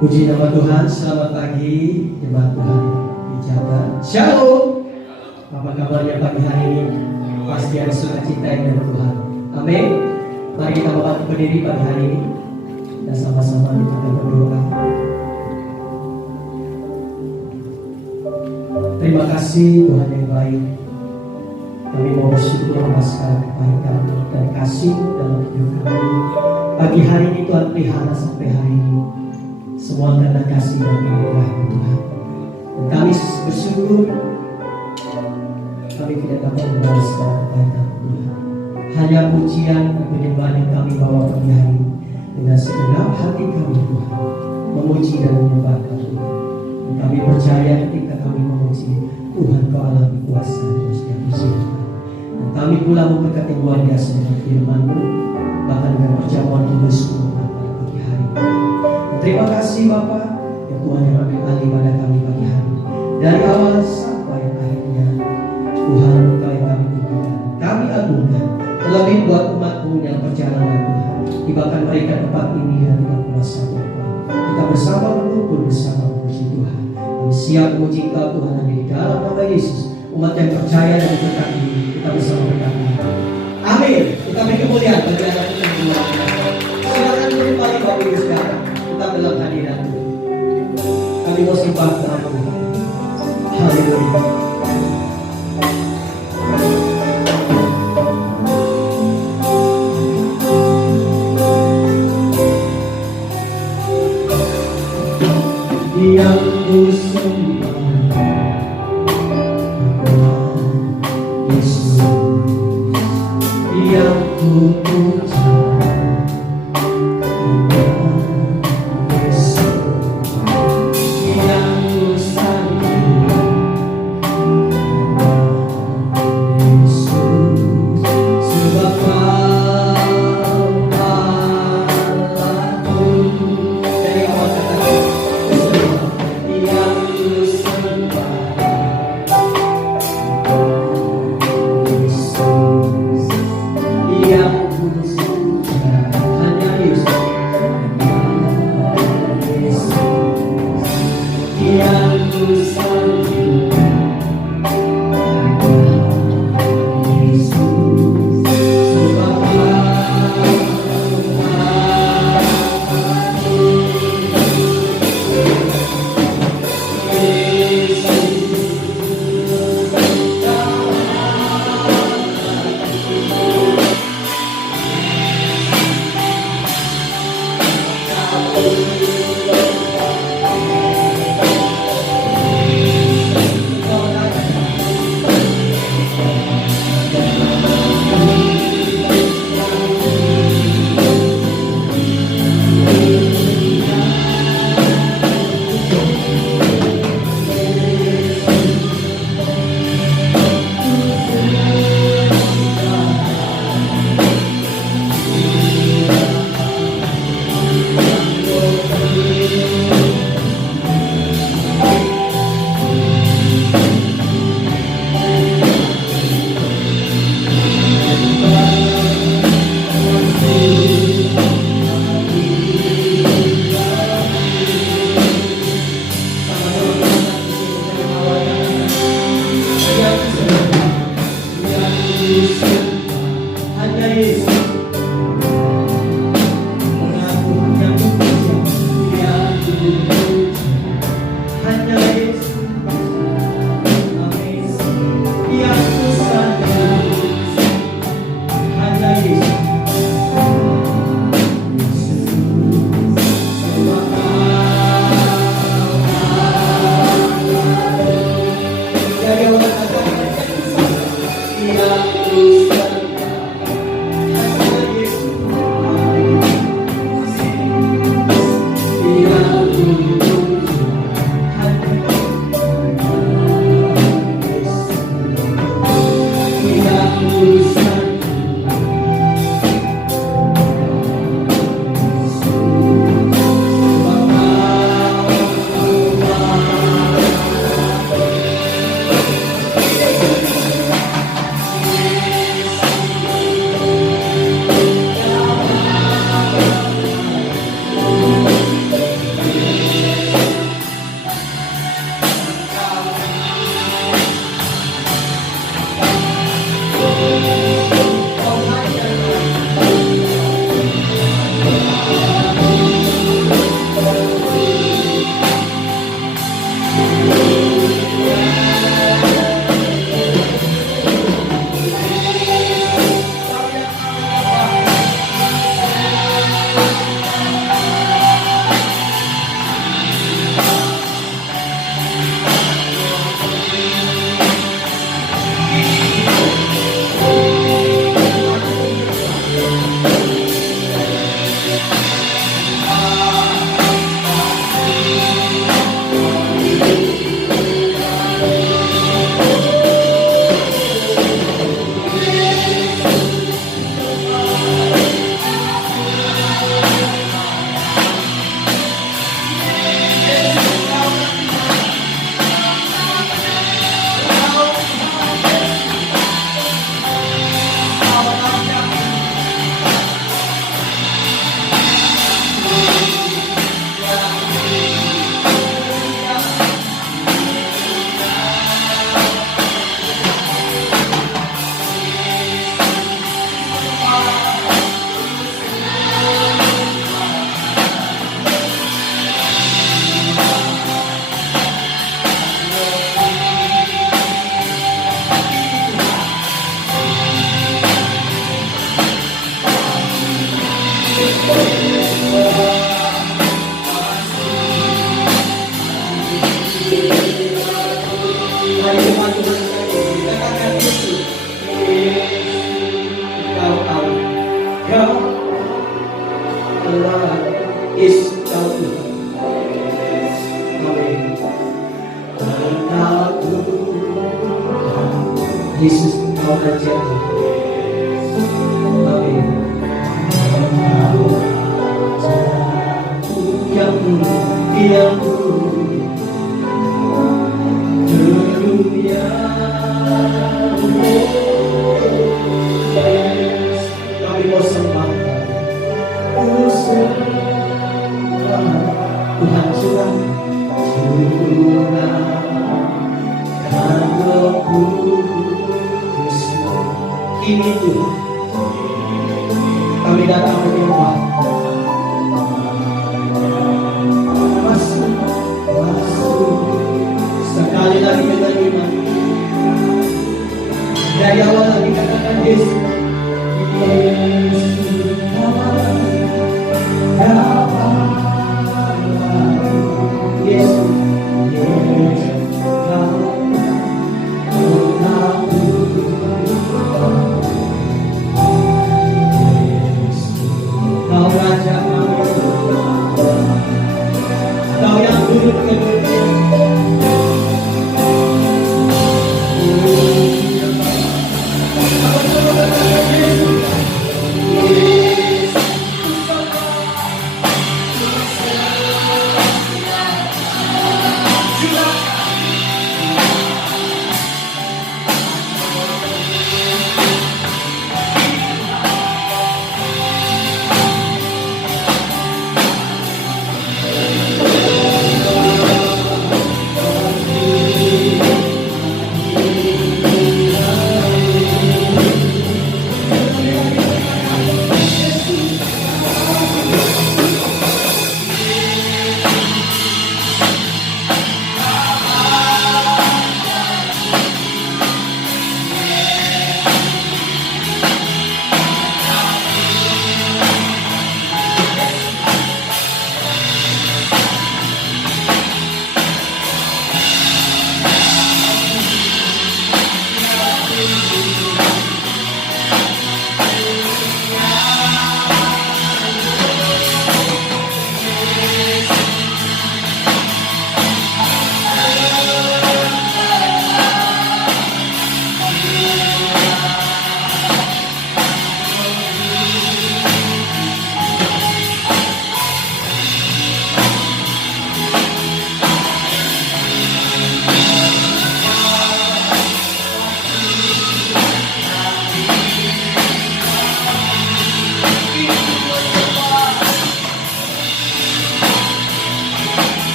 Puji nama Tuhan, selamat pagi jemaat Tuhan dijaga. Shalom. Apa kabarnya pagi hari ini? Pasti ada sukacita dari Tuhan. Amin. Mari kita bangkit berdiri pagi hari ini dan sama-sama kita akan berdoa. Terima kasih Tuhan yang baik. Kami mau bersyukur atas segala kebaikan dan kasih dalam hidup kami. Pagi hari ini Tuhan pelihara sampai hari ini. Semua karena kasih dan anugerah Tuhan. Dan kami bersyukur kami tidak dapat membalas segala kebaikan Tuhan. Hanya pujian dan penyembahan yang kami bawa pagi hari ini dengan segenap hati kami Tuhan, memuji dan menyembah Tuhan. Dan kami percaya ketika kami memuji Tuhan, Kau alami kuasa dan setiap ujian. Dan kami pula memberkati luar biasa dengan firman-Mu, bahkan dengan perjamuan tulusmu pada pagi hari ini. Terima kasih Bapa yang Tuhan yang ambil alih pada kami pagi hari ini. Dari awal sampai akhirnya Tuhan Engkau yang kami tinggikan, kami agungkan. Terlebih buat umat-Mu yang perjalanan Tuhan, tibakan mereka tempat ini dan kita kuasa Tuhan. Kita bersama berkumpul bersama memuji Tuhan. Kami siap memuji Engkau Tuhan hanya di dalam nama Yesus. Umat yang percaya dan berkati ini kita bersama berkati. Amin. Kita beri kemuliaan bagi anak Tuhan Tuhan. Silakan kembali Bapak Ibu sekarang. Kita dalam hadirat Tuhan. Kami mau sembah Tuhan. Haleluya. Yang ku sembah Yesus, yang ku puja Yesus, yang ku Mari umat Tuhan sekalian, katakan Yesus. Engkau Allah, Allah is Engkau Tuhan. Amin. Engkau Tuhan, Yesus Engkau Raja. Amin. Engkau Raja yang dunia. Kami mau sembah Tuhan curang Roh Kudus. Ini Tuhan kami datang menyembah. Masuk sekali lagi menerima. Dari awal lagi katakan Yesus. Kau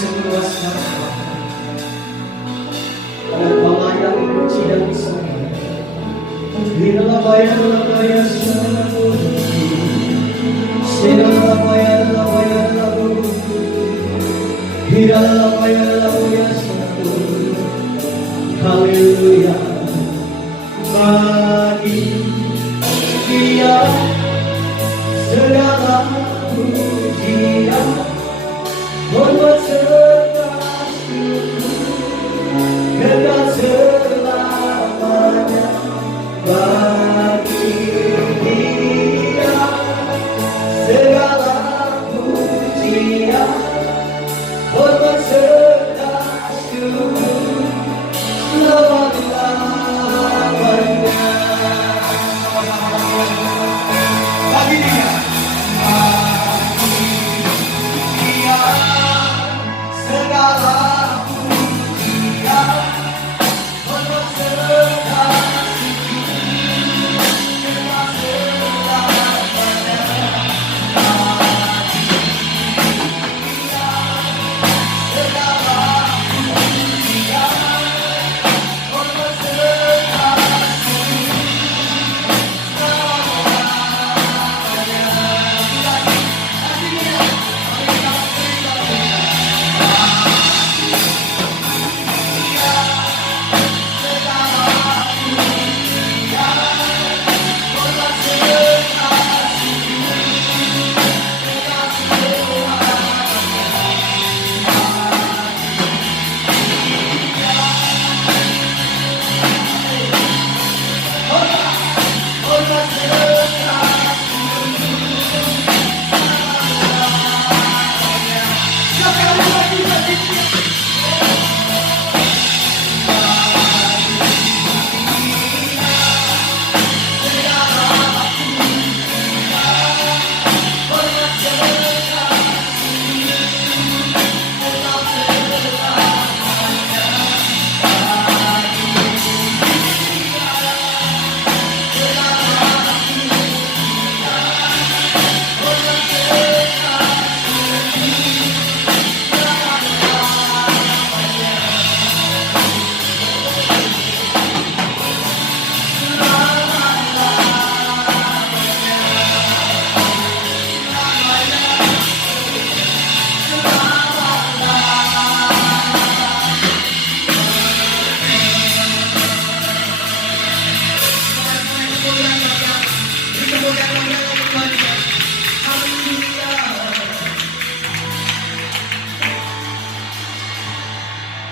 seluas lautan. Penambangan yang puji dan bisa. Hinalabaya sana haleluya. Bagi Dia segala pujian, hormat serta syukur kekal selamanya. Bagi Dia segala pujian, hormat serta syukur selama-lamanya. Bagi Dia, segala pujian, hormat serta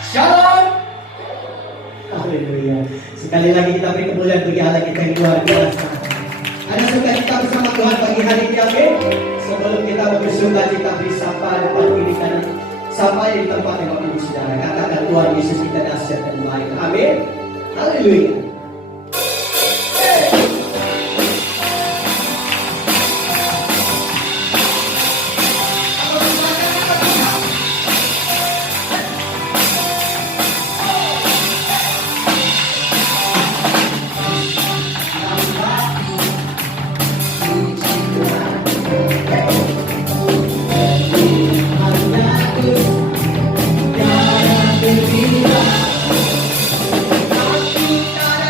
Shalom. Haleluya. Sekali lagi kita beri kemuliaan bagi Allah kita yang luar biasa. Ada suka kita bersama Tuhan pagi hari ini, amin. Sebelum kita bersuka cita beri sapa depan kiri kanan. Sapa di tempat yang Bapak Ibu Saudara. Katakan Tuhan Yesus kita dahsyat dan baik. Amin. Haleluya. Aku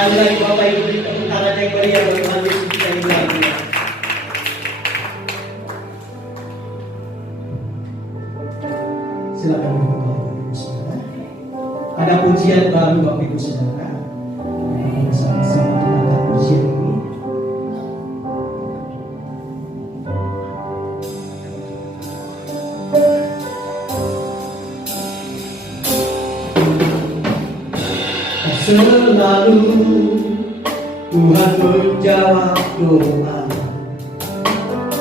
Sekali lagi Bapak Ibu beri tepuk tangan yang meriah bagi Tuhan Yesus kita yang bahagia. Silakan Bapak Ibu Saudara. Ada pujian baru Bapak Ibu Saudara. Kita bersama-sama menangkap pujian ini. Selalu Tuhan menjawab doa,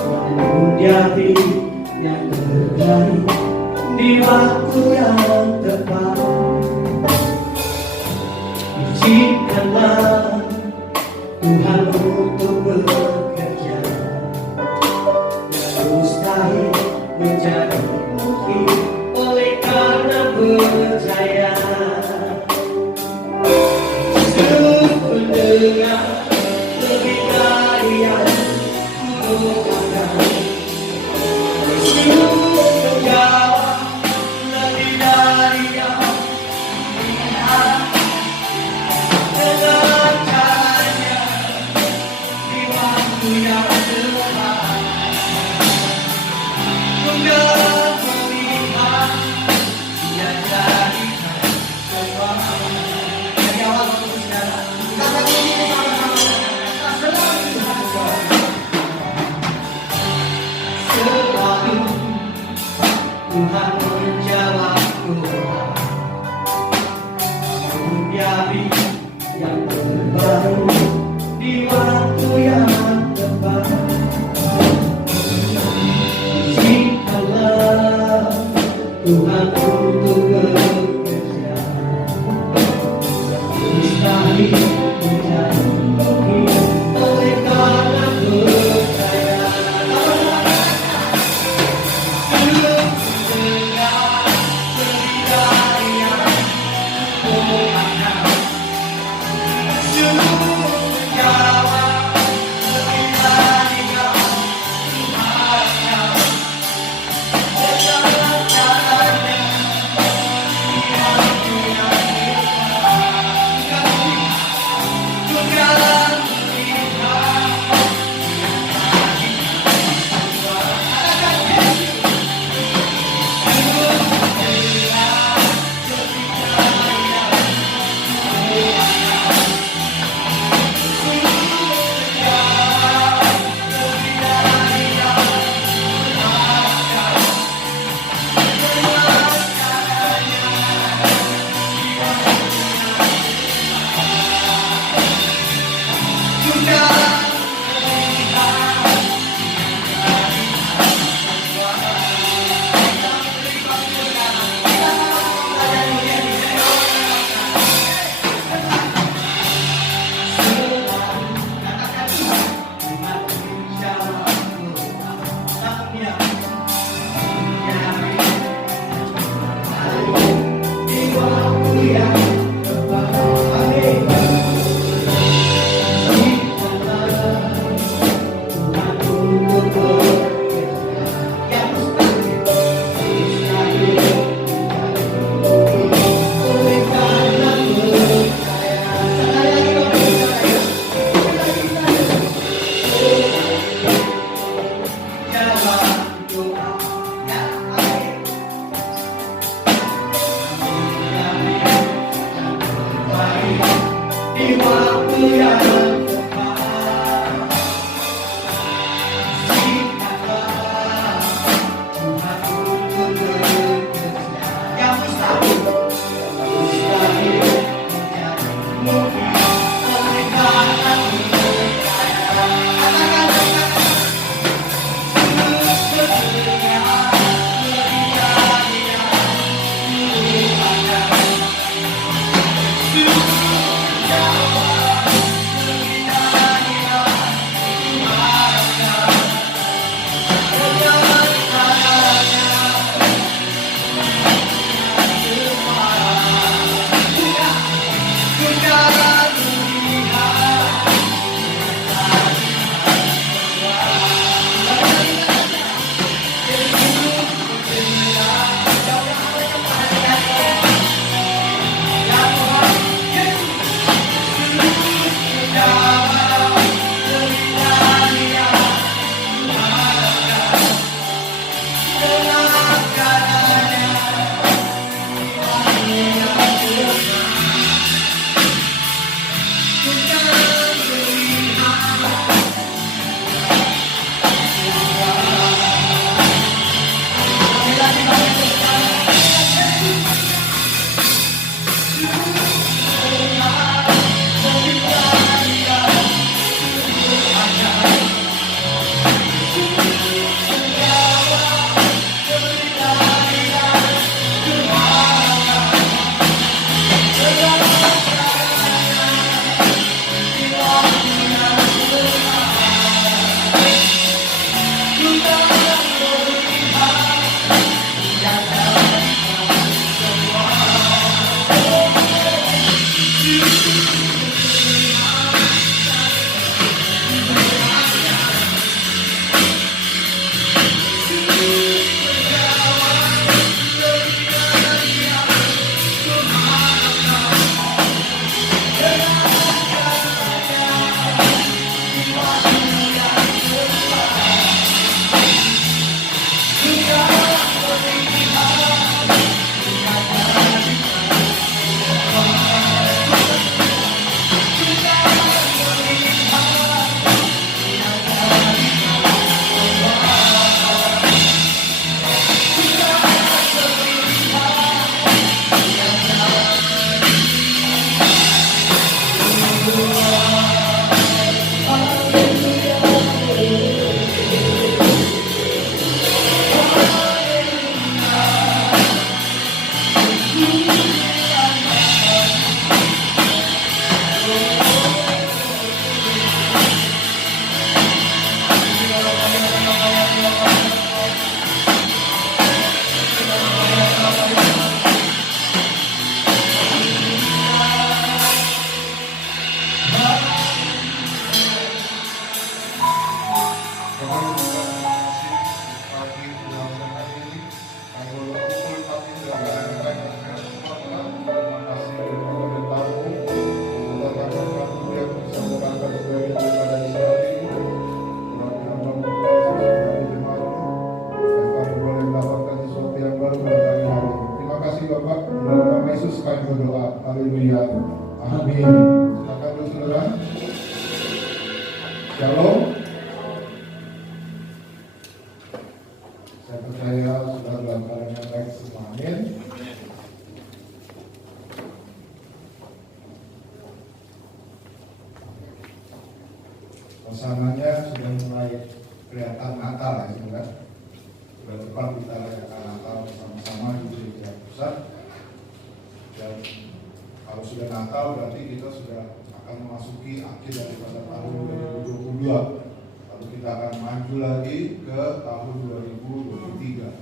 walaupun di hati yang terbaik di waktu yang tepat. Izinkanlah Tuhan untuk bekerja, yang mustahil menjadi mungkin oleh karena percaya. Mendengar lebih dari yang kudoakan, menjawab lebih dari yang kulihat, dengan caranya di waktu yang tepat. Dengan melihat dia jadikan semua. Dari awal waktu sekarang selalu Tuhan menjawab doa, menjadi yang terbaik di waktu yang tepat. Izinkanlah Tuhan untuk bekerja, mustahil menjadi mungkin oleh karena percaya. Haleluya. Amin. Silakan dulu saudara. Shalom. Saya percaya sudah dalam keadaan yang baik semua. Amin. Suasananya sudah mulai kelihatan Natal ya saudara. Sudah depan kita rayakan Natal bersama-sama di gereja pusat. Dan kalau sudah Natal berarti kita sudah akan memasuki akhir daripada tahun 2022. Lalu kita akan maju lagi ke tahun 2023.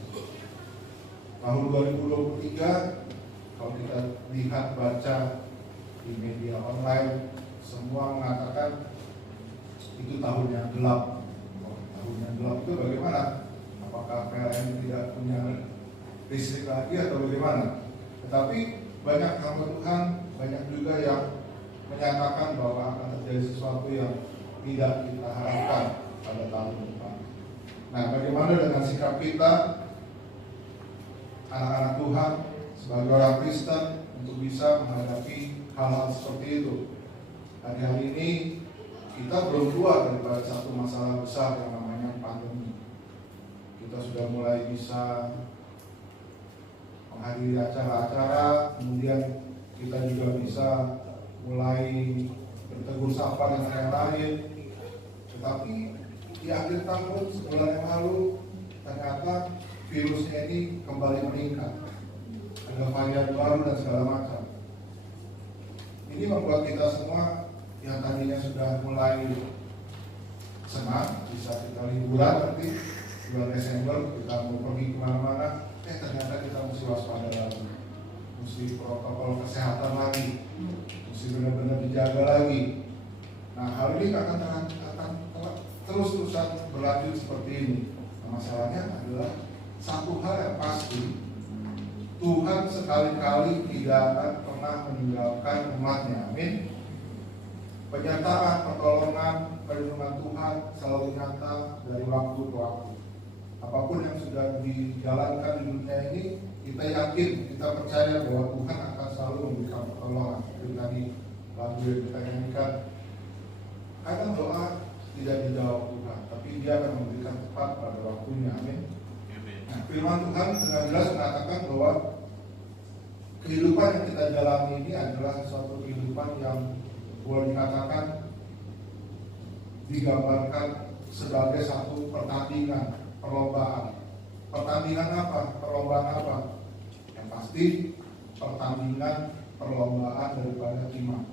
Tahun 2023 kalau kita lihat baca di media online semua mengatakan itu tahun yang gelap. Tahun yang gelap itu bagaimana? Apakah PLN tidak punya listrik lagi atau bagaimana? Tetapi banyak hamba Tuhan, banyak juga yang menyatakan bahwa akan terjadi sesuatu yang tidak kita harapkan pada tahun depan. Nah, bagaimana dengan sikap kita, anak-anak Tuhan, sebagai orang Kristen, untuk bisa menghadapi hal-hal seperti itu? Hari-hari ini kita belum keluar daripada satu masalah besar yang namanya pandemi. Kita sudah mulai bisa menghadiri acara-acara, kemudian kita juga bisa mulai bertegur sapa dengan yang lain. Tetapi di akhir tahun sebulan yang lalu ternyata virusnya ini kembali meningkat. Ada varian baru dan segala macam. Ini membuat kita semua yang tadinya sudah mulai senang, bisa kita liburan nanti bulan Desember kita mau pergi kemana-mana. Ternyata kita mesti waspada lagi, mesti protokol kesehatan lagi, mesti benar-benar dijaga lagi. Nah, hal ini akan terus-terusan berlanjut seperti ini. Nah, masalahnya adalah satu hal yang pasti, Tuhan sekali-kali tidak akan pernah meninggalkan umatnya. Amin. Penyertaan, pertolongan, perlindungan Tuhan selalu nyata dari waktu ke waktu. Apapun yang sudah dijalankan di dunia ini, kita yakin, kita percaya bahwa Tuhan akan selalu memberikan pertolongan. Seperti tadi lagu yang kita nyanyikan, kadang doa tidak dijawab Tuhan, tapi Dia akan memberikan tepat pada waktunya. Amin. Nah, firman Tuhan dengan jelas mengatakan bahwa kehidupan yang kita jalani ini adalah suatu kehidupan yang boleh dikatakan digambarkan sebagai satu pertandingan, perlombaan. Pertandingan apa? Perlombaan apa? Yang pasti pertandingan perlombaan daripada iman.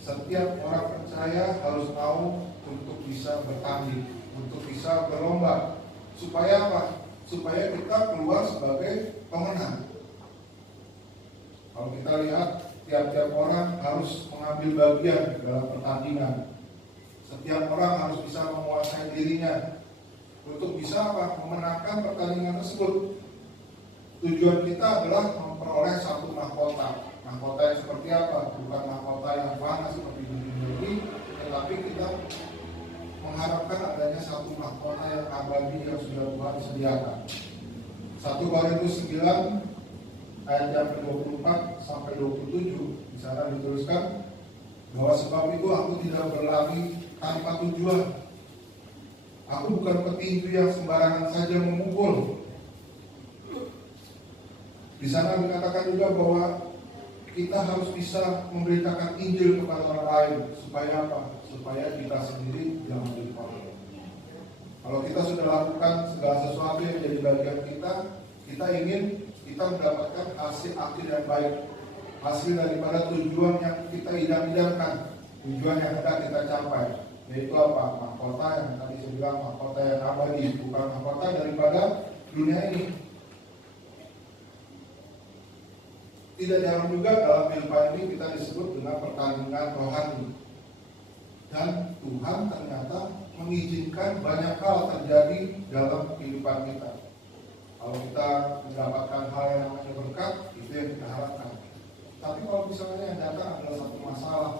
Setiap orang percaya harus tahu untuk bisa bertanding, untuk bisa berlomba. Supaya apa? Supaya kita keluar sebagai pemenang. Kalau kita lihat, tiap-tiap orang harus mengambil bagian dalam pertandingan. Setiap orang harus bisa menguasai dirinya untuk bisa apa? Memenangkan pertandingan tersebut. Tujuan kita adalah memperoleh satu mahkota. Mahkota yang seperti apa? Bukan mahkota yang panas seperti di dunia ini, tetapi kita mengharapkan adanya satu mahkota yang abadi yang sudah Tuhan sediakan. 1 Korintus 9 ayat yang ke-24 sampai 27 di sana dituliskan bahwa sebab itu aku tidak berlari tanpa tujuan. Aku bukan petinju yang sembarangan saja memukul. Di sana dikatakan juga bahwa kita harus bisa memberitakan Injil kepada orang lain. Supaya apa? Supaya kita sendiri jangan dikorban. Kalau kita sudah lakukan segala sesuatu yang menjadi bagian kita ingin kita mendapatkan hasil akhir yang baik, hasil daripada tujuan yang kita idam-idamkan, tujuan yang hendak kita capai, yaitu apa? Mahkota yang tadi saya bilang, mahkota yang abadi, bukan mahkota daripada dunia ini. Tidak jarang juga dalam kehidupan ini kita disebut dengan pertandingan rohani. Dan Tuhan ternyata mengizinkan banyak hal terjadi dalam kehidupan kita. Kalau kita mendapatkan hal yang namanya berkat, itu yang kita harapkan. Tapi kalau misalnya yang datang adalah satu masalah,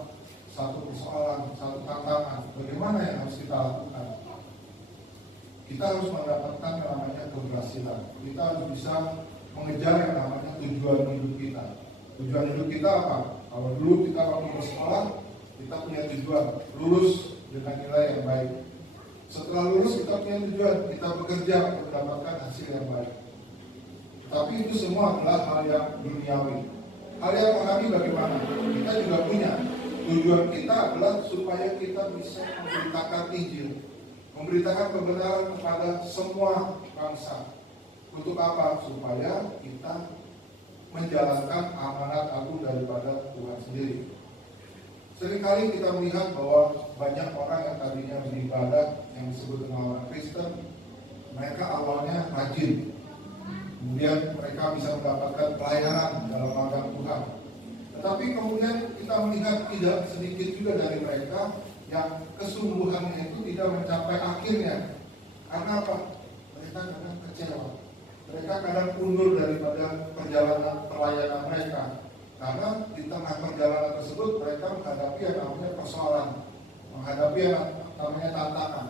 satu persoalan, satu tantangan, bagaimana yang harus kita lakukan? Kita harus mendapatkan yang namanya keberhasilan. Kita harus bisa mengejar yang namanya tujuan hidup kita. Tujuan hidup kita apa? Kalau dulu kita waktu bersekolah, kita punya tujuan lulus dengan nilai yang baik. Setelah lulus kita punya tujuan, kita bekerja untuk mendapatkan hasil yang baik. Tapi itu semua adalah hal yang duniawi. Hal yang rohani bagaimana? Kita juga punya tujuan kita adalah supaya kita bisa memberitakan Injil, memberitakan kebenaran kepada semua bangsa. Untuk apa? Supaya kita menjalankan amanat agung daripada Tuhan sendiri. Seringkali kita melihat bahwa banyak orang yang tadinya beribadah yang disebut dengan orang Kristen, mereka awalnya rajin, kemudian mereka bisa mendapatkan pelayanan dalam magang Tuhan. Tetapi kemudian kita melihat tidak sedikit juga dari mereka yang kesungguhannya itu tidak mencapai akhirnya. Karena apa? Mereka kadang kecewa. Mereka kadang mundur daripada perjalanan pelayanan mereka. Karena di tengah perjalanan tersebut mereka menghadapi yang namanya persoalan, menghadapi yang namanya tantangan.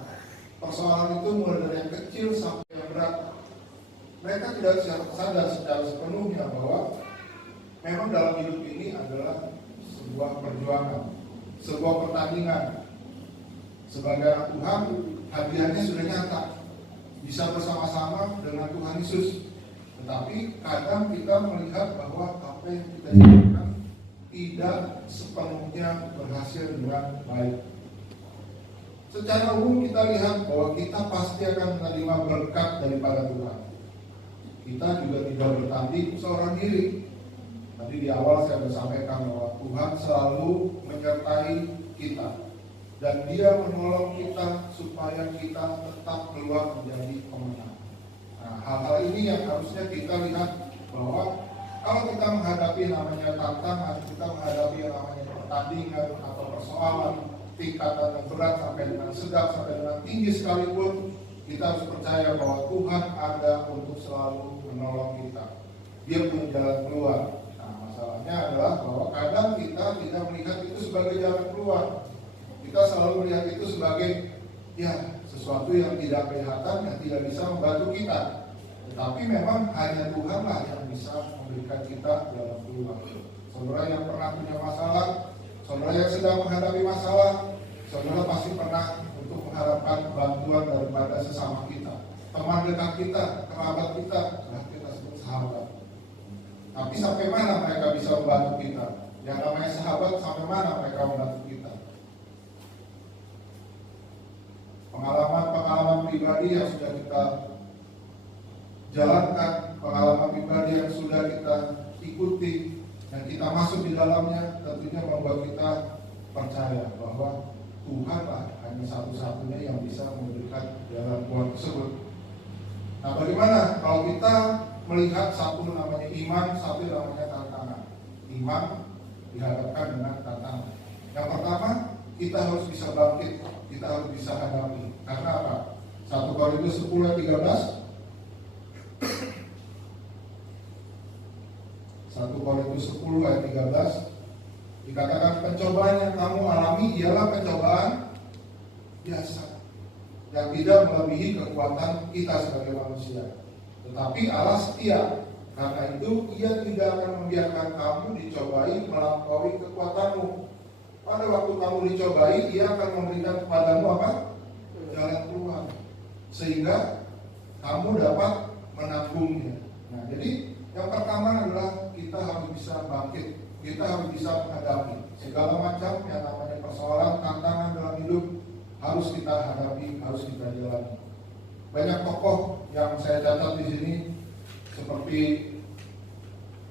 Persoalan itu mulai dari yang kecil sampai yang berat. Mereka tidak sadar secara sepenuhnya bahwa memang dalam hidup ini adalah sebuah perjuangan, sebuah pertandingan. Sebagai anak Tuhan, hadiahnya sudah nyata, bisa bersama-sama dengan Tuhan Yesus. Tetapi kadang kita melihat bahwa apa yang kita lakukan tidak sepenuhnya berhasil dengan baik. Secara umum kita lihat bahwa kita pasti akan menerima berkat daripada Tuhan. Kita juga tidak bertanding seorang diri. Tadi di awal saya sudah sampaikan bahwa Tuhan selalu menyertai kita. Dan Dia menolong kita supaya kita tetap keluar menjadi pemenang. Nah, hal-hal ini yang harusnya kita lihat bahwa kalau kita menghadapi namanya tantangan, kita menghadapi yang namanya pertandingan atau persoalan, tingkatan yang berat sampai dengan sedang, sampai dengan tinggi sekalipun, kita harus percaya bahwa Tuhan ada untuk selalu menolong kita. Dia punya jalan keluar. Nah, masalahnya adalah bahwa kadang kita tidak melihat itu sebagai jalan keluar. Kita selalu melihat itu sebagai sesuatu yang tidak kelihatan, yang tidak bisa membantu kita. Tetapi memang hanya Tuhanlah yang bisa memberikan kita jalan keluar. Saudara yang pernah punya masalah, saudara yang sedang menghadapi masalah, saudara pasti pernah untuk mengharapkan bantuan daripada sesama kita, teman dekat kita, kerabat kita, kita sebut sahabat. Tapi sampai mana mereka bisa membantu kita? Yang namanya sahabat, sampai mana mereka membantu kita? Pengalaman-pengalaman pribadi yang sudah kita jalankan, pengalaman pribadi yang sudah kita ikuti, yang kita masuk di dalamnya, tentunya membuat kita percaya bahwa Tuhanlah hanya satu-satunya yang bisa memberikan jalan keluar tersebut. Nah, bagaimana kalau kita melihat satu namanya iman, satu namanya tantangan? Iman dihadapkan dengan tantangan. Yang pertama, kita harus bisa bangkit, kita harus bisa hadapi. Karena apa? 1 Korintus 10 ayat 13. 1 Korintus 10 ayat 13 dikatakan, pencobaan yang kamu alami ialah pencobaan biasa yang tidak melebihi kekuatan kita sebagai manusia. Tetapi Allah setia, karena itu Ia tidak akan membiarkan kamu dicobai melampaui kekuatanmu. Pada waktu kamu dicobai, Ia akan memberikan kepadamu apa? Jalan keluar, sehingga kamu dapat menanggungnya. Nah, jadi yang pertama adalah kita harus bisa bangkit, kita harus bisa menghadapi segala macam yang namanya persoalan, tantangan dalam hidup harus kita hadapi, harus kita jalani. Banyak tokoh yang saya catat di sini seperti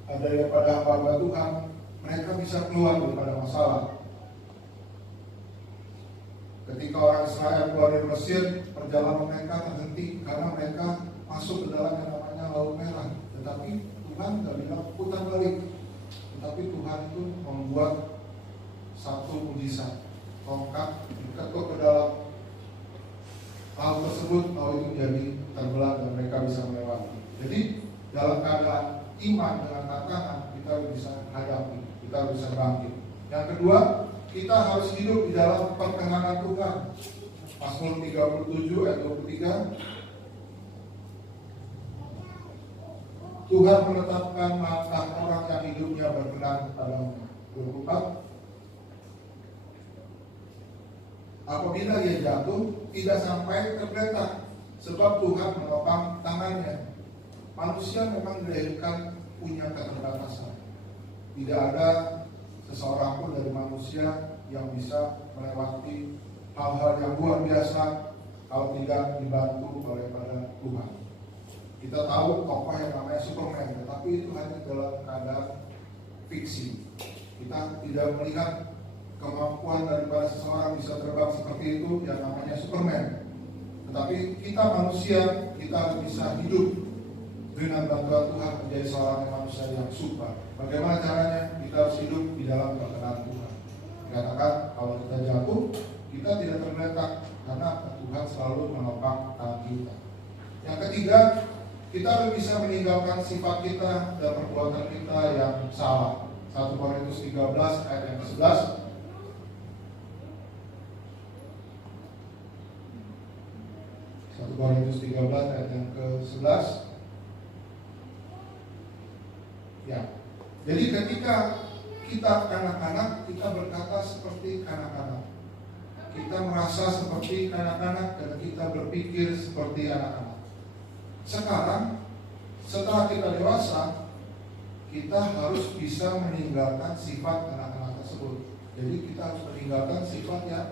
ada yang pada hamba Tuhan, mereka bisa keluar daripada masalah. Ketika orang Israel keluar dari Mesir, perjalanan mereka terhenti karena mereka masuk ke dalam yang namanya Laut Merah. Tetapi Tuhan tidak bilang putar balik, tetapi Tuhan itu membuat satu mujizat, tongkat diketuk ke dalam laut tersebut, laut itu menjadi terbelah dan mereka bisa melewati. Jadi dalam keadaan iman dengan tantangan, kita bisa hadapi, kita bisa bangkit. Yang kedua, kita harus hidup di dalam perkenanan Tuhan. Mazmur 37 ayat 23. Tuhan menetapkan langkah orang yang hidupnya berkenan kepadamu. 24. Apabila ia jatuh, tidak sampai tergeletak, sebab Tuhan menopang tangannya. Manusia memang dilahirkan punya keterbatasan. Tidak ada seseorang pun dari manusia yang bisa melewati hal-hal yang luar biasa kalau tidak dibantu oleh pada Tuhan. Kita tahu tokoh yang namanya Superman, tetapi itu hanya dalam keadaan fiksi. Kita tidak melihat kemampuan daripada seseorang bisa terbang seperti itu yang namanya Superman. Tetapi kita manusia, kita bisa hidup dengan bantuan Tuhan menjadi seorang manusia yang super. Bagaimana caranya? Kita harus hidup di dalam perkenan Tuhan. Dikatakan kalau kita jatuh, kita tidak tergeletak karena Tuhan selalu menopang tangan kita. Yang ketiga, kita bisa meninggalkan sifat kita dan perbuatan kita yang salah. 1 Korintus 13 ayat yang ke-11. 1 Korintus 13 ayat yang ke-11. Ya. Jadi ketika kita kanak-kanak, kita berkata seperti kanak-kanak. Kita merasa seperti kanak-kanak dan kita berpikir seperti anak-anak. Sekarang, setelah kita dewasa, kita harus bisa meninggalkan sifat anak-anak tersebut. Jadi kita harus meninggalkan sifat yang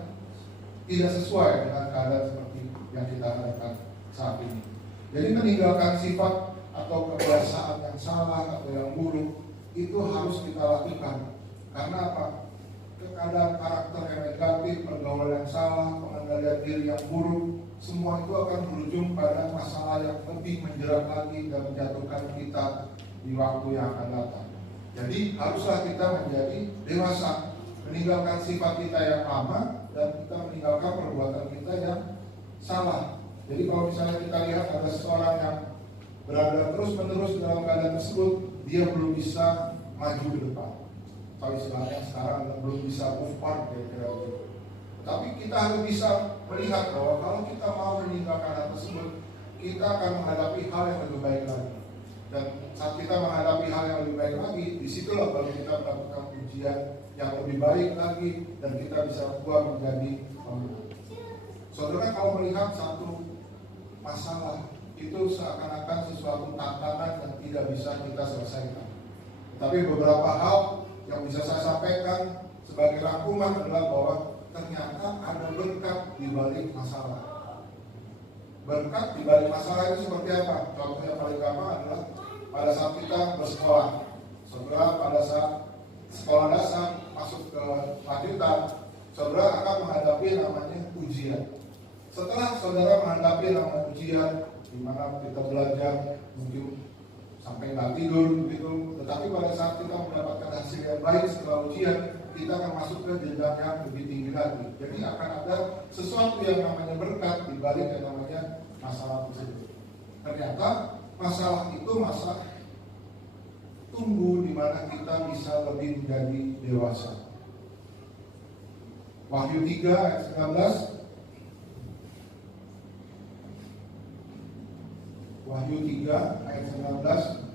tidak sesuai dengan keadaan seperti yang kita hadapkan saat ini. Jadi meninggalkan sifat atau kebiasaan yang salah atau yang buruk itu harus kita lakukan. Karena apa? Keadaan karakter yang negatif, pergaulan yang salah, pengendalian diri yang buruk, semua itu akan berujung pada masalah yang lebih menjerat lagi dan menjatuhkan kita di waktu yang akan datang. Jadi haruslah kita menjadi dewasa, meninggalkan sifat kita yang lama dan kita meninggalkan perbuatan kita yang salah. Jadi kalau misalnya kita lihat ada seseorang yang berada terus-menerus dalam keadaan tersebut, dia belum bisa maju ke depan. Kalau istilahnya sekarang belum bisa move on, kira-kira begitu. Tapi kita harus bisa melihat bahwa kalau kita mau meninggalkan hal tersebut, kita akan menghadapi hal yang lebih baik lagi. Dan saat kita menghadapi hal yang lebih baik lagi, disitulah baru kita mendapatkan ujian yang lebih baik lagi dan kita bisa berubah menjadi pemenang. Saudara, kalau melihat satu masalah itu seakan-akan sesuatu tantangan yang tidak bisa kita selesaikan. Tapi beberapa hal yang bisa saya sampaikan sebagai rangkuman adalah bahwa ternyata ada berkat di balik masalah. Berkat di balik masalah itu seperti apa? Contoh yang paling gampang adalah pada saat kita bersekolah. Saudara pada saat sekolah dasar masuk ke lanjutan, saudara akan menghadapi namanya ujian. Setelah saudara menghadapi namanya ujian, di mana kita belajar mungkin sampai nggak tidur begitu, tetapi pada saat kita mendapatkan hasil yang baik setelah ujian, kita akan masuk ke jenjang yang lebih tinggi lagi. Jadi akan ada sesuatu yang namanya berkat di balik yang namanya masalah tersebut. Ternyata masalah itu masa tunggu di mana kita bisa lebih menjadi dewasa. Wahyu 3 ayat 19. Wahyu 3 ayat 19.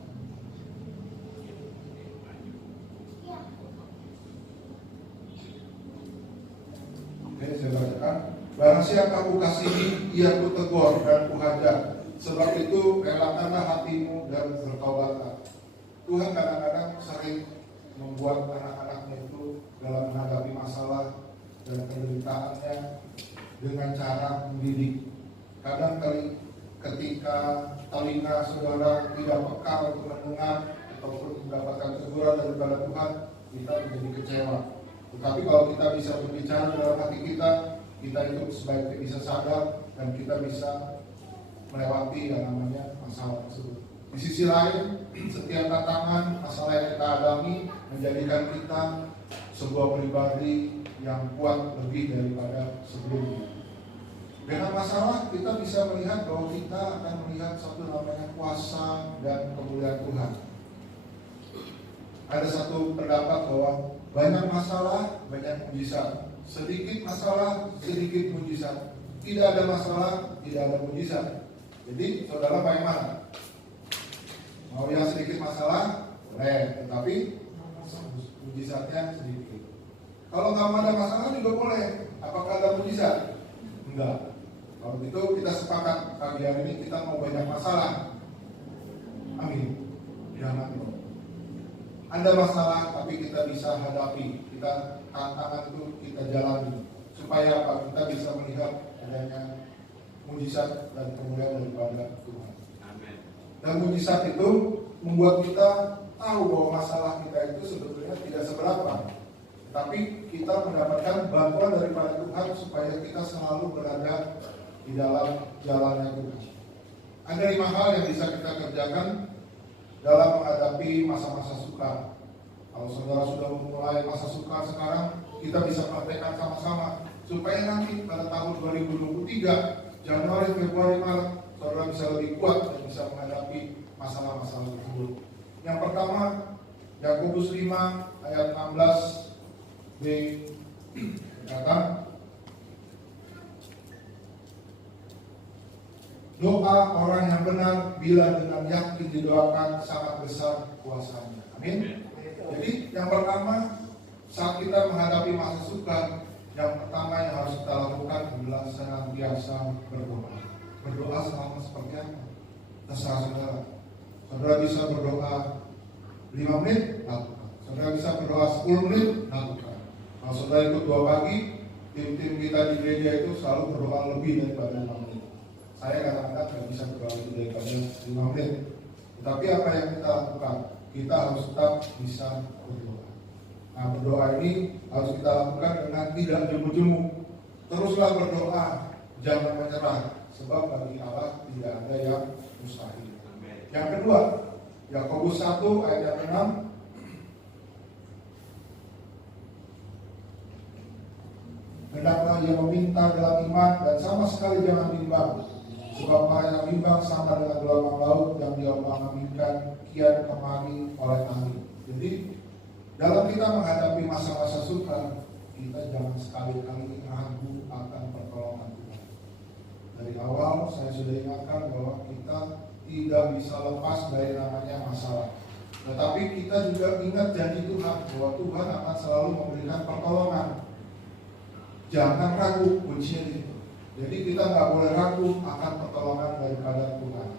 Oke, saya bacakan. Barang siapa kukasihi, ia kutegur dan kuhajar. Sebab itu relakanlah hatimu dan bertobatlah. Tuhan kadang-kadang sering membuat anak-anaknya itu dalam menghadapi masalah dan penderitaannya dengan cara mendidik. Kadang kali ketika telinga saudara tidak peka untuk mendengar ataupun mendapatkan teguran daripada Tuhan, kita menjadi kecewa. Tetapi kalau kita bisa berbicara dalam hati kita itu sebaiknya bisa sadar dan kita bisa melewati yang namanya masalah tersebut. Di sisi lain, setiap tantangan, masalah yang kita alami menjadikan kita sebuah pribadi yang kuat lebih daripada sebelumnya. Dengan masalah kita bisa melihat bahwa kita akan melihat satu namanya kuasa dan kemuliaan Tuhan. Ada satu pendapat bahwa banyak masalah, banyak mujizat. Sedikit masalah, sedikit mujizat. Tidak ada masalah, tidak ada mujizat. Jadi saudara bagaimana? Mau yang sedikit masalah, boleh, tetapi mujizatnya sedikit. Kalau nggak ada masalah juga boleh. Apakah ada mujizat? Enggak. Kalau gitu kita sepakat pagi hari ini kita mau banyak masalah. Amin. Jangan dong. Ada masalah tapi kita bisa hadapi. Kita tantangan itu kita jalani. Supaya apa? Kita bisa melihat adanya mujizat dan kemuliaan daripada Tuhan. Amin. Dan mujizat itu membuat kita tahu bahwa masalah kita itu sebetulnya tidak seberapa. Tapi kita mendapatkan bantuan daripada Tuhan supaya kita selalu berada di dalam jalannya Tuhan. Ada 5 hal yang bisa kita kerjakan dalam menghadapi masa-masa sukar. Kalau saudara sudah memulai masa sukar sekarang, kita bisa praktekkan sama-sama supaya nanti pada tahun 2023 Januari, Februari, Maret saudara bisa lebih kuat dan bisa menghadapi masalah-masalah tersebut. Yang pertama, Yakobus 5 ayat 16b kata, doa orang yang benar bila dengan yakin didoakan sangat besar kuasanya. Amin. Jadi yang pertama, saat kita menghadapi masa sukar, yang pertama yang harus kita lakukan adalah senantiasa berdoa. Berdoa selama seperti apa? Terserah saudara. Saudara bisa berdoa 5 menit, lakukan. Saudara bisa berdoa 10 menit, lakukan. Kalau saudara ikut doa pagi, tim-tim kita di gereja itu selalu berdoa lebih daripada 5 menit. Saya kadang-kadang tidak bisa berdoa lebih daripada 5 menit. Tetapi apa yang kita lakukan? Kita harus tetap bisa berdoa. Nah, berdoa ini harus kita lakukan dengan tidak jemu-jemu. Teruslah berdoa, jangan menyerah, sebab bagi Allah tidak ada yang mustahil. Yang kedua, Yakobus 1 ayat 6. Hendaklah ia meminta dalam iman dan sama sekali jangan bimbang, sebab para yang bimbang sama dengan gelombang laut yang diombang-ambingkan kian kemari oleh angin. Jadi dalam kita menghadapi masa-masa sukar, kita jangan sekali-kali ragu akan pertolongan Tuhan. Dari awal saya sudah ingatkan bahwa kita tidak bisa lepas dari namanya masalah. Tetapi kita juga ingat janji Tuhan bahwa Tuhan akan selalu memberikan pertolongan. Jangan ragu kuncinya itu. Jadi kita nggak boleh ragu akan pertolongan daripada Tuhan.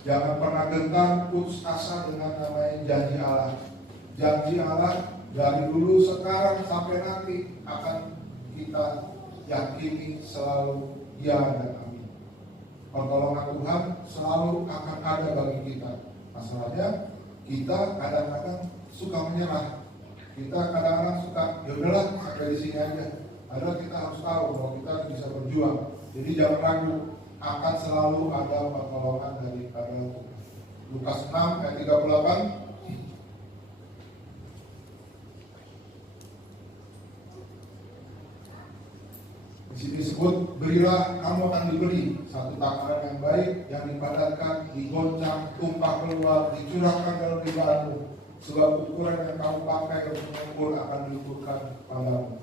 Jangan pernah gentar, putus asa dengan namanya janji Allah. Janji Allah dari dulu, sekarang, sampai nanti akan kita yakini selalu ya dan amin. Pertolongan Tuhan selalu akan ada bagi kita. Masalahnya kita kadang-kadang suka menyerah. Kita kadang-kadang suka, ya udahlah sampai di sini aja. Padahal kita harus tahu bahwa kita bisa berjuang. Jadi jangan ragu, akan selalu ada pertolongan daripada Tuhan. Lukas 6 ayat 38. Di sini disebut, berilah kamu akan diberi satu takaran yang baik, yang dipadatkan, digoncang, tumpah keluar, dicurahkan dalam libahanmu. Sebab ukuran yang kamu pakai untuk mengukur akan diukurkan padamu.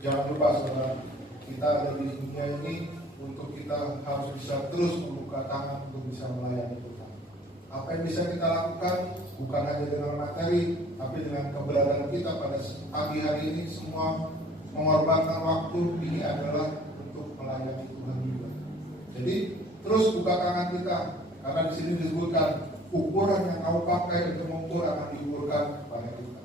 Jangan lupa saudara, kita ada di dunia ini untuk kita harus bisa terus membuka tangan untuk bisa melayani Tuhan. Apa yang bisa kita lakukan bukan hanya dengan materi, tapi dengan keberadaan kita pada pagi hari ini semua mengorbankan waktu ini adalah untuk melayani Tuhan juga. Jadi terus buka tangan kita, karena di sini disebutkan ukuran yang kau pakai untuk mengukur akan diukurkan pada kita.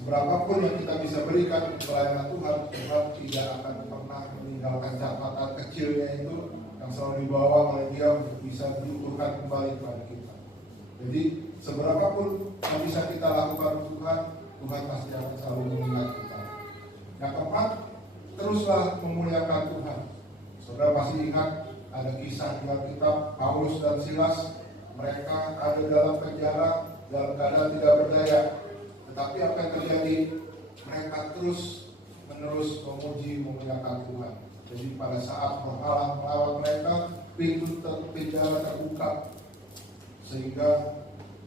seberapapun yang kita bisa berikan untuk pelayanan Tuhan, Tuhan tidak akan pernah meninggalkan catatan kecilnya itu yang selalu dibawa oleh Dia untuk bisa diutuhkan kembali kepada kita. Jadi seberapapun yang bisa kita lakukan untuk Tuhan, Tuhan pasti akan selalu mengingat kita. Yang keempat, teruslah memuliakan Tuhan. Saudara pasti ingat ada kisah di Alkitab Paulus dan Silas. Mereka ada dalam penjara dalam keadaan tidak berdaya. Tetapi apa yang terjadi? Mereka terus menerus memuji memuliakan Tuhan. Jadi pada saat Roh melawan mereka, pintu penjara terbuka, sehingga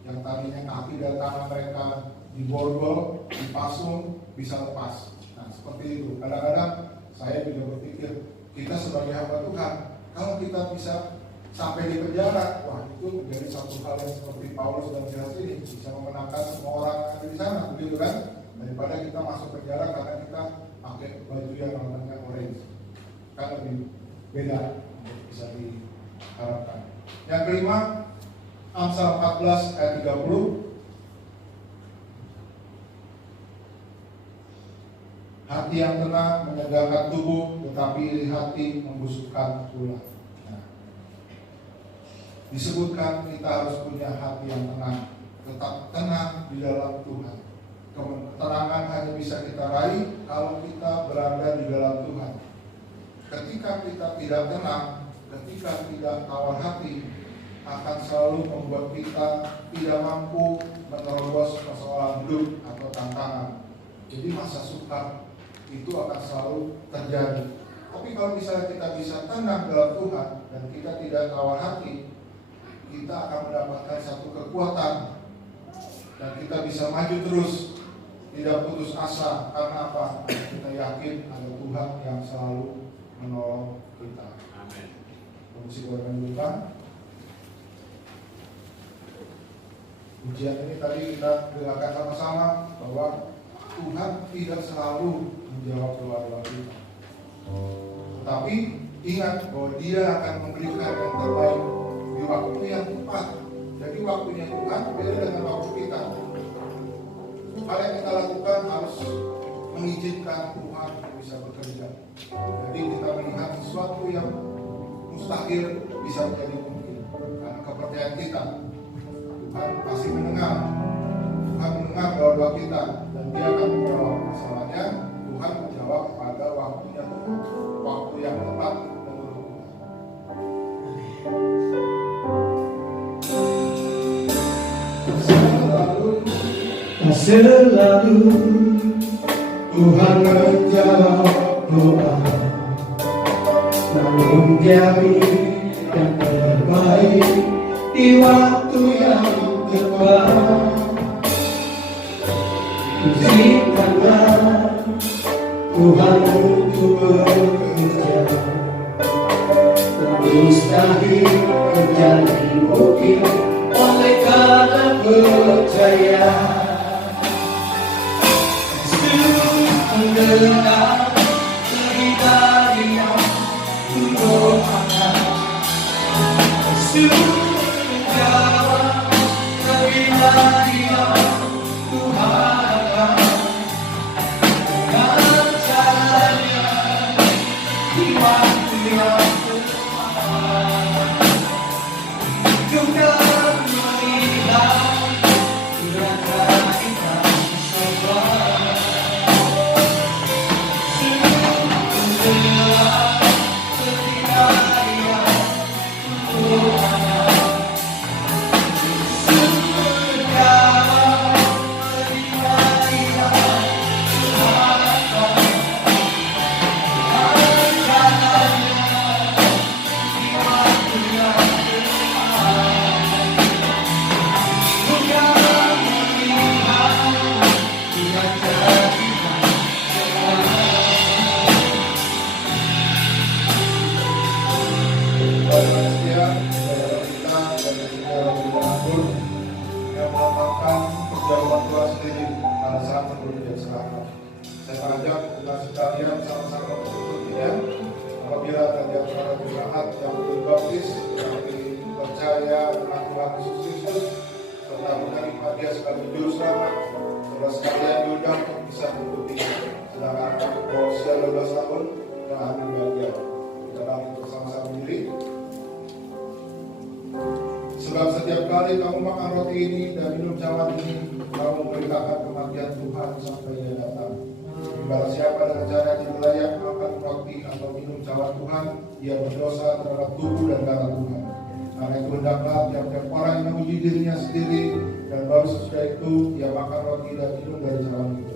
yang tadinya kaki dan tangan mereka diborgol, dipasung, bisa lepas. Nah seperti itu. Kadang-kadang saya juga berpikir, kita sebagai hamba Tuhan, kalau kita bisa sampai di penjara, wah itu menjadi satu hal yang seperti Paulus dan Silas ini, bisa memenangkan semua orang yang ada di sana, begitu kan? Daripada kita masuk penjara karena kita pakai baju yang warnanya orange, kan lebih beda, bisa diharapkan. Yang kelima, Amsal 14 ayat 30. Hati yang tenang menyegarkan tubuh, tetapi iri hati membusukkan tulang. Nah, disebutkan kita harus punya hati yang tenang, tetap tenang di dalam Tuhan. Ketenangan hanya bisa kita raih kalau kita berada di dalam Tuhan. Ketika kita tidak tenang, ketika tidak tawar hati, akan selalu membuat kita tidak mampu menerobos persoalan hidup atau tantangan. Jadi masa sukar itu akan selalu terjadi. Tapi kalau misalnya kita bisa tenang dalam Tuhan dan kita tidak tawar hati, kita akan mendapatkan satu kekuatan dan kita bisa maju terus, tidak putus asa. Karena apa? Karena kita yakin ada Tuhan yang selalu menolong kita. Amin. Fungsi berkelanjutan. Ujian ini tadi kita dengarkan sama-sama bahwa Tuhan tidak selalu menjawab doa-doa kita. Tetapi ingat bahwa Dia akan memberikan yang terbaik di waktu yang tepat. Jadi waktunya Tuhan beda dengan waktu kita. Hal yang kita lakukan harus mengizinkan Tuhan bisa bekerja. Jadi kita melihat sesuatu yang mustahil bisa menjadi mungkin karena kepercayaan kita. Tuhan pasti mendengar. Tuhan mendengar doa-doa kita dan Dia akan menjawab. Masalahnya Tuhan menjawab pada waktunya Tuhan, waktu yang tepat menurut Tuhan. Selalu Tuhan menjawab doa, namun Dia yang terbaik di waktu yang tepat. Izinkanlah Tuhan untuk bekerja, mustahil menjadi mungkin oleh karena percaya. Mendengar cerita yang mendoakan, Yesus menjawab cerita yang Tuhan dengan caranya di waktu yang tepat. Juga melihat kiranya kita semua saudara sekalian diundang untuk bisa mengikuti sedangkan untuk usia 12 tahun dan ambil bagian. Kita bangkit bersama-sama diri. Sebab setiap kali kamu makan roti ini dan minum cawan ini, kamu memberitakan kematian Tuhan sampai Dia datang. Barang siapa dengan cara yang tidak layak makan roti atau minum cawan Tuhan, ia berdosa terhadap tubuh dan darah Tuhan. Karena itu hendaklah tiap-tiap orang yang memuji dirinya sendiri, dan baru sesudah itu ia makan roti dan minum dari cawan itu.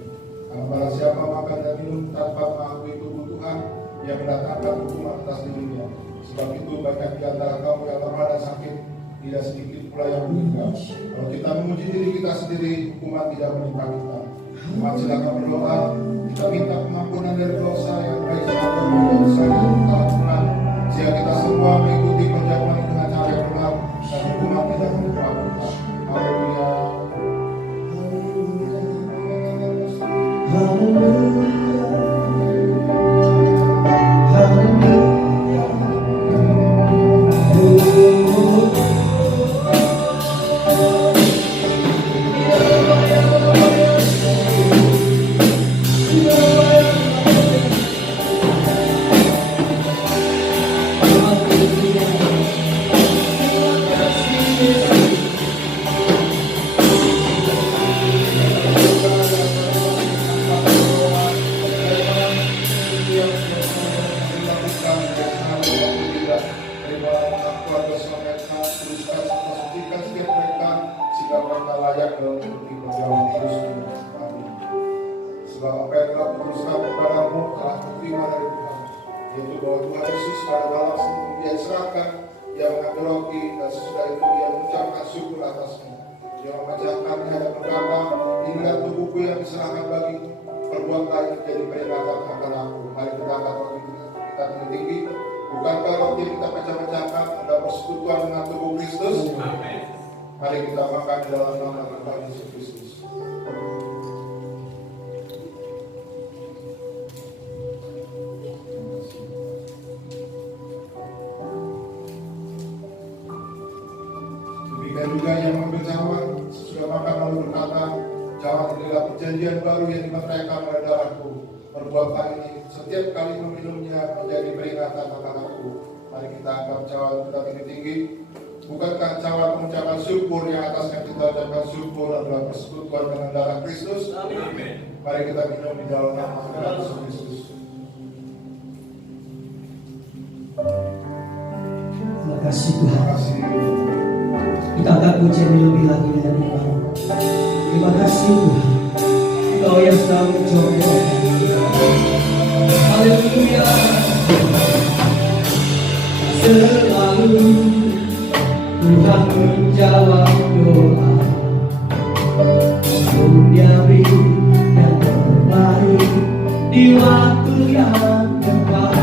Karena barang siapa makan dan minum tanpa mengakui tubuh Tuhan, ia mendatangkan hukuman atas dirinya. Sebab itu banyak di antara kamu yang lemah dan sakit, tidak sedikit pula yang meninggal. Kalau kita memuji diri kita sendiri, hukuman tidak menimpa kita. Umat silakan berdoa, kita minta pengampunan dari dosa yang baik dan dosa yang telah benar, sehingga kita semua mengikuti perjamuan dengan cara yang benar dan hukuman tidak menimpa kita. Haleluya. Sebab apa yang telah kuteruskan kepadamu telah kuterima dari Tuhan, yaitu bahwa Tuhan Yesus pada malam sebelum Dia diserahkan, Dia mengambil roti dan sesudah itu Dia mengucapkan syukur atasnya. Dia memecahkannya dan berkata, inilah tubuhku yang diserahkan bagimu, perbuatlah ini jadi peringatan akan aku. Mari kita angkat roti kita tinggi. Bukankah roti yang kita pecah-pecahkan adalah persekutuan dengan tubuh Kristus? Amin. Mari kita makan di dalam nama Tuhan Yesus Kristus. Dan juga yang mengambil cawan sesudah makan lalu berkata, cawan inilah perjanjian baru yang dimeteraikan oleh darahku. Perbuatan ini setiap kali meminumnya menjadi peringatan akan aku. Mari kita angkat cawan kita tinggi-tinggi. Bukankah cawan mengucapkan syukur yang atasnya kita ucapkan syukur adalah persekutuan dengan darah Kristus? Amin. Mari kita minum di dalam nama Tuhan Yesus Kristus. Terima kasih Tuhan. Terima kasih. Kita angkat pujian lebih lagi dengan iman. Terima kasih Tuhan, Engkau yang selalu menjawab. Haleluya. Selalu Tuhan menjawab doa. Dunia beri yang terbaik di waktu yang tepat.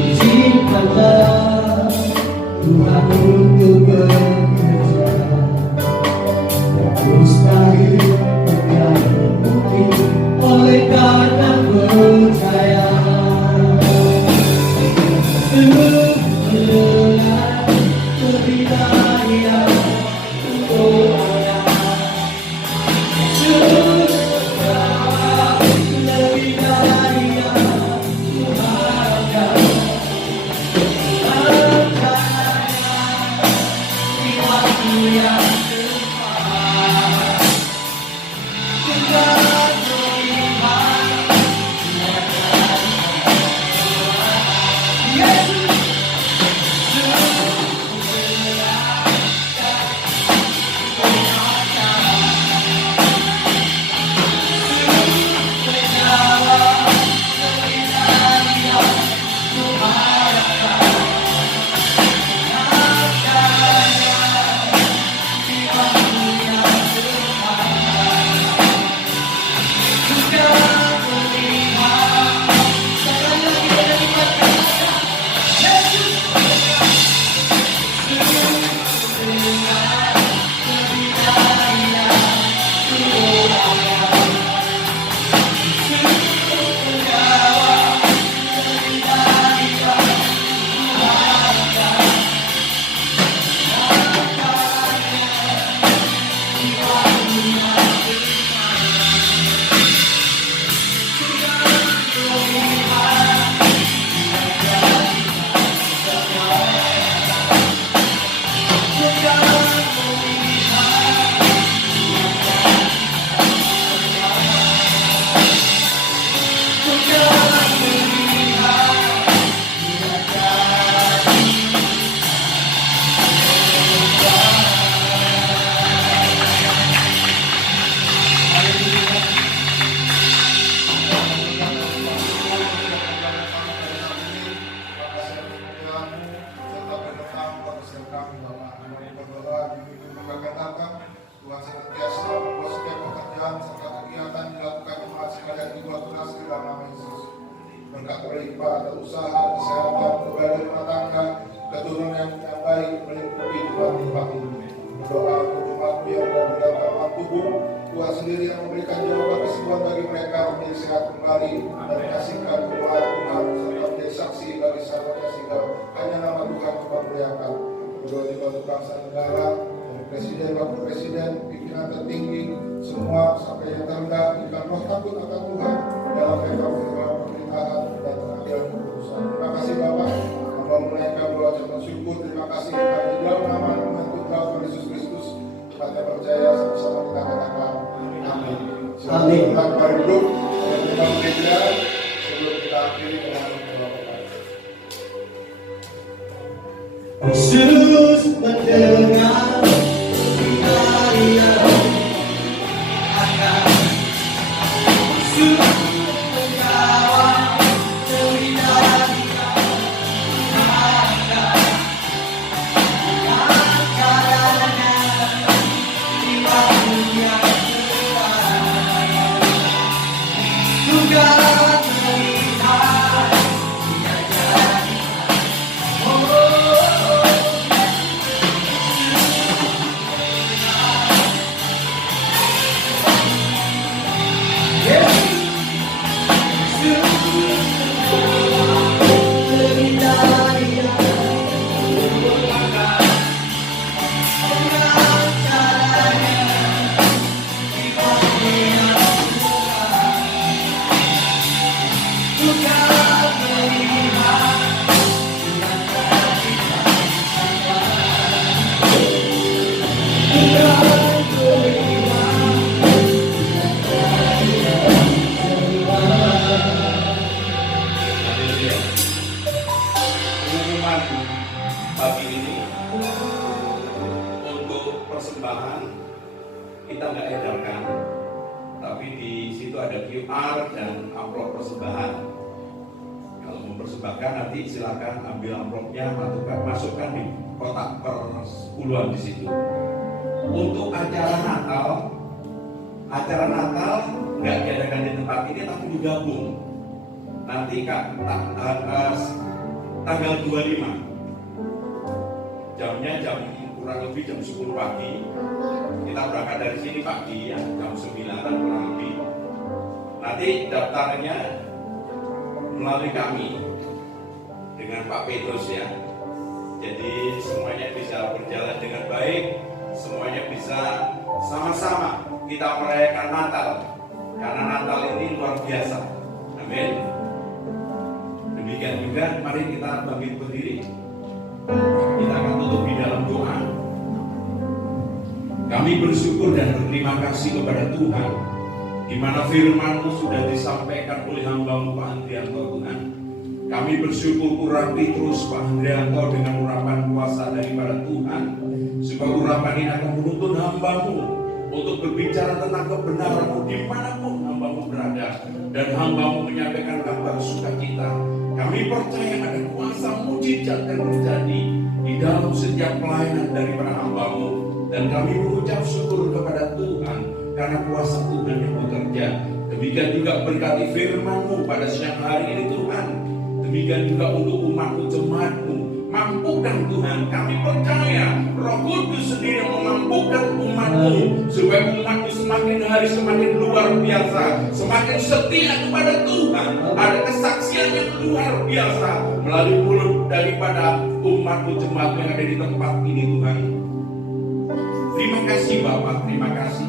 Izinkanlah Tuhan untuk bekerja, mustahil menjadi mungkin oleh karena percaya. Seluruh mendengar berkat berlimpah atau usaha, kesehatan, keluarga rumah tangga, keturunan yang baik meliputi Tuhan ini. Berdoa untuk umatmu yang berada dalam gangguan tubuh, Tuhan sendiri yang memberikan jawaban kesembuhan bagi mereka menjadi sehat kembali dan menyaksikan kemurahan Tuhan serta menjadi saksi bagi sahabatnya sehingga hanya nama Tuhan dimuliakan. Berdoa juga untuk bangsa negara, dari presiden, wakil presiden, pimpinan tertinggi, semua sampai yang terendah, berikan roh takut akan Tuhan dalam pemerintahan dan pengambilan keputusan. Terima kasih Bapak, hamba menaikkan doa ucapan syukur. Terima kasih kepada di dalam nama Tuhan Yesus Kristus. Kita percaya sama-sama kita katakan amin. Amin. Kita kembali duduk dan kita berbeda sebelum kita akhiri dengan doa. Yesus mendengar harian akan Yesus menjawab cerita kita akan kadarnya di waktu yang tepat juga melihat dia jadi Pengumuman pagi ini untuk persembahan kita nggak edarkan, tapi di situ ada QR dan amplop persembahan. Kalau mau persembahkan nanti silakan ambil amplopnya, masukkan di kotak persepuluhan di situ. Untuk acara Natal nggak diadakan di tempat ini tapi digabung. Nanti tanggal 25 jamnya kurang lebih jam 10 pagi. Kita berangkat dari sini pagi ya, jam 9 kurang lebih. Nanti daftarnya melalui kami dengan Pak Petrus ya. Jadi semuanya bisa berjalan dengan baik, semuanya bisa sama-sama kita merayakan Natal, karena Natal ini luar biasa. Amin. Demikian juga, mari kita bangkit berdiri. Kita akan tutup di dalam doa. Kami bersyukur dan berterima kasih kepada Tuhan, di mana firman-Mu sudah disampaikan oleh hamba-Mu Pak Andrianto Tuhan. Kami bersyukur urapi terus Pak Andrianto dengan urapan kuasa daripada Tuhan, supaya urapan ini akan menuntun hamba-Mu untuk berbicara tentang kebenaran-Mu dimanapun hamba-Mu berada, dan hamba-Mu menyampaikan kabar sukacita. Kami percaya ada kuasa mujizat yang terjadi di dalam setiap pelayanan daripada hamba-Mu, dan kami mengucap syukur kepada Tuhan karena kuasa Tuhan yang bekerja. Demikian juga berkati firman-Mu pada siang hari ini Tuhan. Demikian juga untuk umat-Mu, jemaat-Mu. Mampukan Tuhan, kami percaya Roh Kudus sendiri yang memampukan umat-Mu, supaya umat-Mu semakin hari semakin luar biasa, semakin setia kepada Tuhan. Ada kesaksian yang luar biasa melalui mulut daripada umat-Mu, jemaat yang ada di tempat ini Tuhan. Terima kasih Bapak, terima kasih.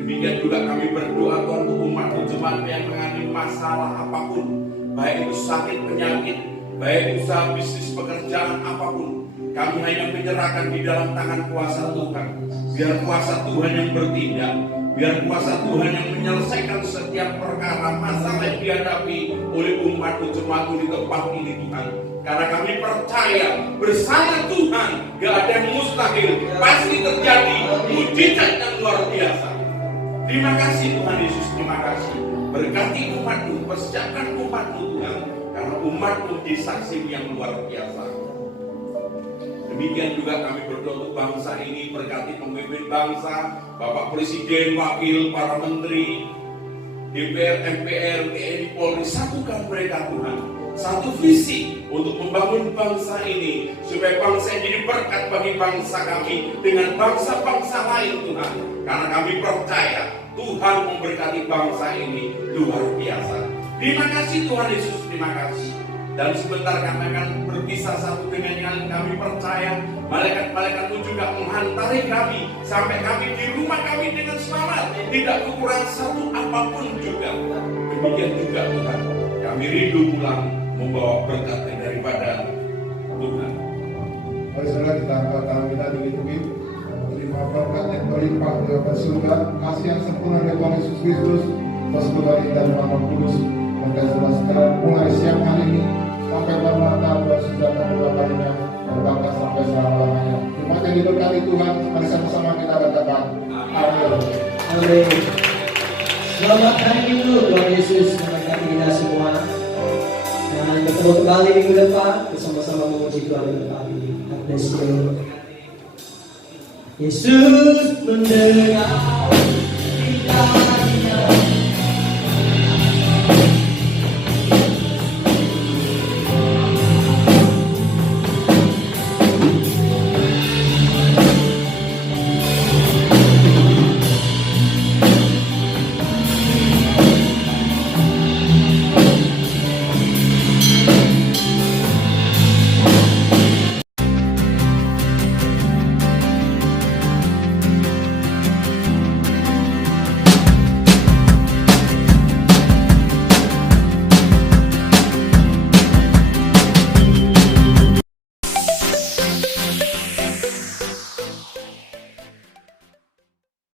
Demikian juga kami berdoa Tuhan untuk umat-Mu, jemaat yang mengalami masalah apapun, baik itu sakit, penyakit, baik usaha, bisnis, pekerjaan apapun, kami hanya menyerahkan di dalam tangan kuasa Tuhan. Biar kuasa Tuhan yang bertindak, biar kuasa Tuhan yang menyelesaikan setiap perkara masalah yang dihadapi oleh umat-Mu, jemaat-Mu di tempat ini Tuhan. Karena kami percaya bersama Tuhan gak ada yang mustahil, pasti terjadi mujizat yang luar biasa. Terima kasih Tuhan Yesus, terima kasih. Berkati umat-Mu, persiapkan umat-Mu Tuhan, karena umat-Mu menjadi saksi yang luar biasa. Demikian juga kami berdoa untuk bangsa ini, berkati pemimpin bangsa, Bapak Presiden, Wakil, para menteri, DPR, MPR, TNI, Polri, satukan mereka Tuhan. Satu visi untuk membangun bangsa ini, supaya bangsa ini jadi berkat bagi bangsa kami dengan bangsa-bangsa lain Tuhan. Karena kami percaya Tuhan memberkati bangsa ini luar biasa. Terima kasih Tuhan Yesus, terima kasih. Dan sebentar kami akan berpisah satu dengan yang kami percaya malaikat-malaikatmu juga menghantari kami sampai kami di rumah kami dengan selamat, tidak kekurangan satu apapun juga. Demikian juga Tuhan, kami rindu pulang membawa berkat daripada Tuhan. Mari saudara kita angkat tangan kita dikit-dikit menerima berkat yang berlimpah dari surga, kasih yang sempurna dari Tuhan Yesus Kristus, persekutuan dan Roh Kudus. Dan saudara sekarang mulai siang hari ini sampai bermata buat sudah kedua kalinya dan bahkan sampai selama-lamanya. Terima kasih diberkati Tuhan. Mari sama-sama kita katakan amin. Amin. Selamat hari Minggu, Tuhan Yesus memberkati kita semua. Dan bertemu kembali minggu depan bersama-sama memuji Tuhan dan berkati. God bless you. Yesus mendengar kita.